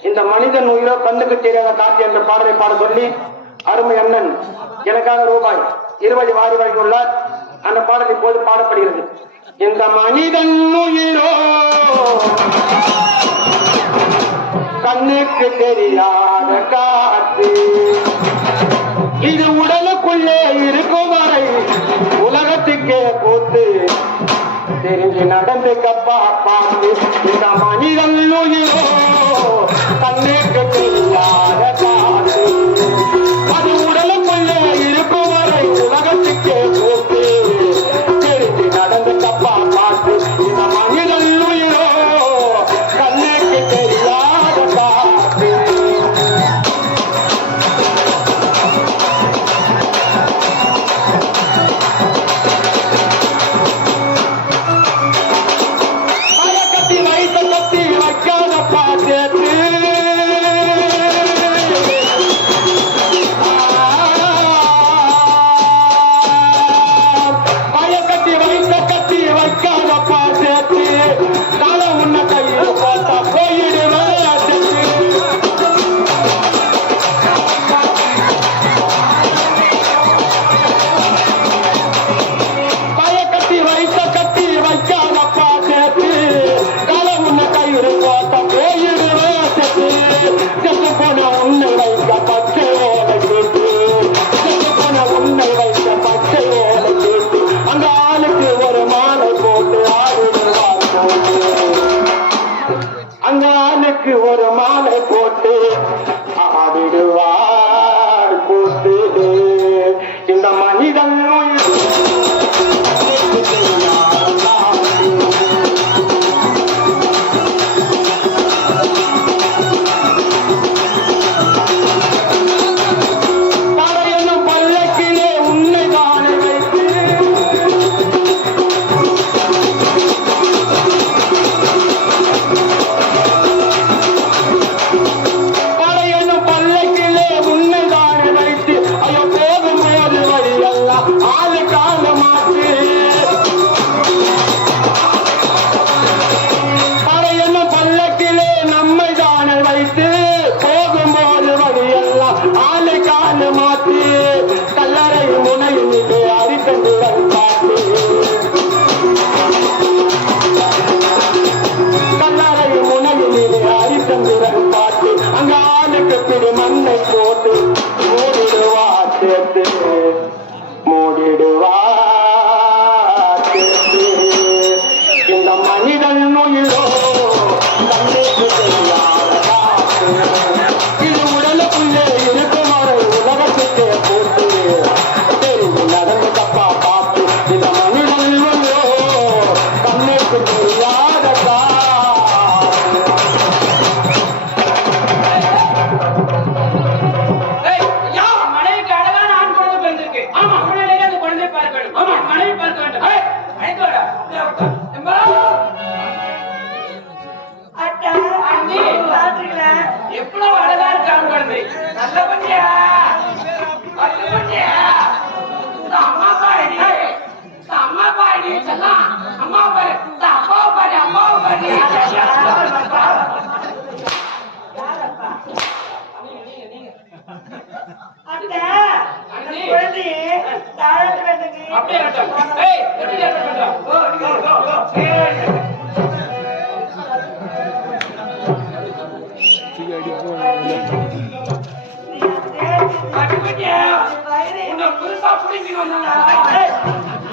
இந்த மனிதன் உயிரோ கண்ணுக்கு தெரியாத காட்சி என்ற பாடலை பாட சொல்லி அருமை அண்ணன் எனக்காக ரூபாய் இருபது வாரி வழங்கியுள்ளார் அந்த பாடல் இப்போது பாடப்படுகிறது. இந்த மனிதன் உயிரோ கண்ணுக்கு தெரியாத காத்து இது உடலுக்குள்ளே இருக்கும் வரை உலகத்துக்கே போத்து. தெரிஞ்சு நடந்து கப்பா பார்த்து இந்த மனிதன் உயிரோ తన్నే పిల్లారట நீ செல்லாம் அம்மா பாரு. இந்த அப்பா பாரு அம்மா பாரு. நீ. அப்படியே ஏய் எப்படி பண்றோம் கோ கோ கோ ஏய் புதுசா புடிங்கிட்டு வந்தாங்க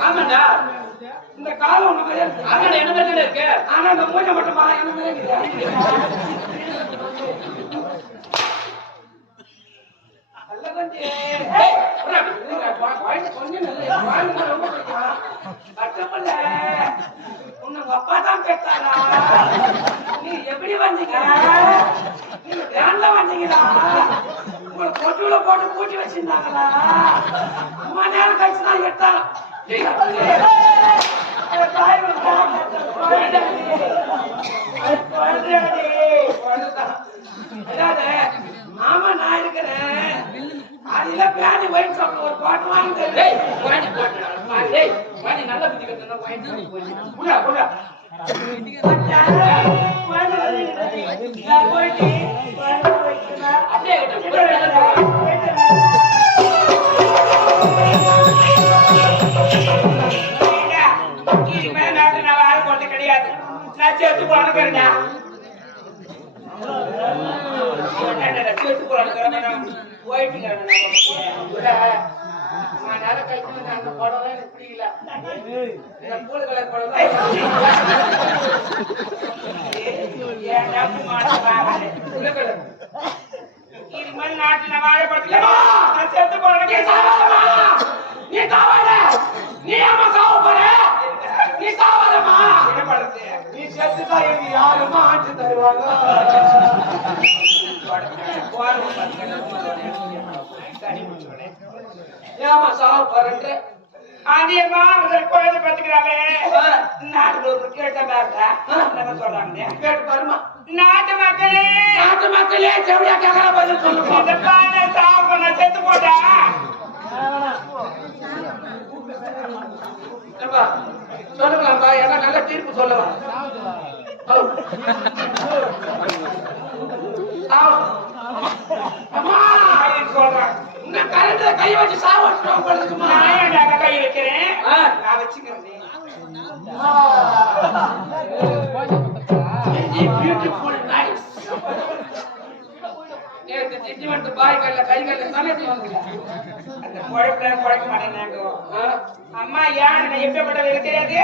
ஆமாண்டா இந்த காலம் ஒண்ணு மாதிரியா இருக்கு ஆனா என்ன மாதிரி இருக்கு ஆனா இந்த மூஞ்ச மட்டும் பாரு என்ன மாதிரி இருக்கு நல்ல கொஞ்சம் உன்னை அப்பா தான் பெத்தாரா? நீ எப்படி வந்தீங்க? நீங்க வேன்ல வந்தீங்களா? உங்களை கொட்டுல போட்டு பூட்டி வச்சிருந்தாங்களா? ரொம்ப நேரம் கழிச்சு தான் எட்டாங்க மாமா நான் இருக்கிறேன். அதுல பேணி ஒயின் ஷாப்ல ஒரு பாட்டு வாங்கி டேய் வாங்கி போட்டு டேய் வாங்கி நல்ல புத்தி கட்டணும் வாங்கி புடா புடா அப்படியே கிடையாது நான் சேர்த்து போனுக்கிறேன்டா சேர்த்து போயிட்டு நான் நேரம் கழிச்சு அந்த படம் எனக்கு பிடிக்கல இந்த பூல கலர் படம் ஏன் டாக்டர் மாட்டேன் பூல கலர் இது மாதிரி நாட்டுல வாழப்படுத்தல நான் செத்து போறேன் நீ சாவாதமா நீ சாவாத நீ ஏமா சாவ போற நீ சாவாதமா என்ன பண்றது நீ செத்துட்டா எனக்கு யாருமா ஆட்சி தருவாங்க ஏமா சாவ போறேன்ற அதிகமா முதல் ஒரு என்ன சொல்றாங்க? கேட்டு பாருமா நாட்டு மக்களே. நாட்டு மக்களே செவிலியா கேட்கற பதில் சொல்லுங்க இந்த பானை சாப்பிட செத்து போட்டா? சொல்லுங்களாப்பா ஏன்னா நல்ல தீர்ப்பு சொல்லலாம் அம்மா சொல்றேன் கரண்ட்ல கை வச்சு சாவடிச்சு உங்களுக்கு நான் கை வைக்கிறேன் நான் வச்சுக்கிறேன். பியூட்டிஃபுல் நைஸ் ஜட்ஜ்மெண்ட் பாய் கல்ல கை கல்ல தானே தோணுது அந்த குழப்பல குழைக்க மாட்டேங்கிறாங்க. அம்மா ஏன் எப்படிப்பட்ட தெரியாது?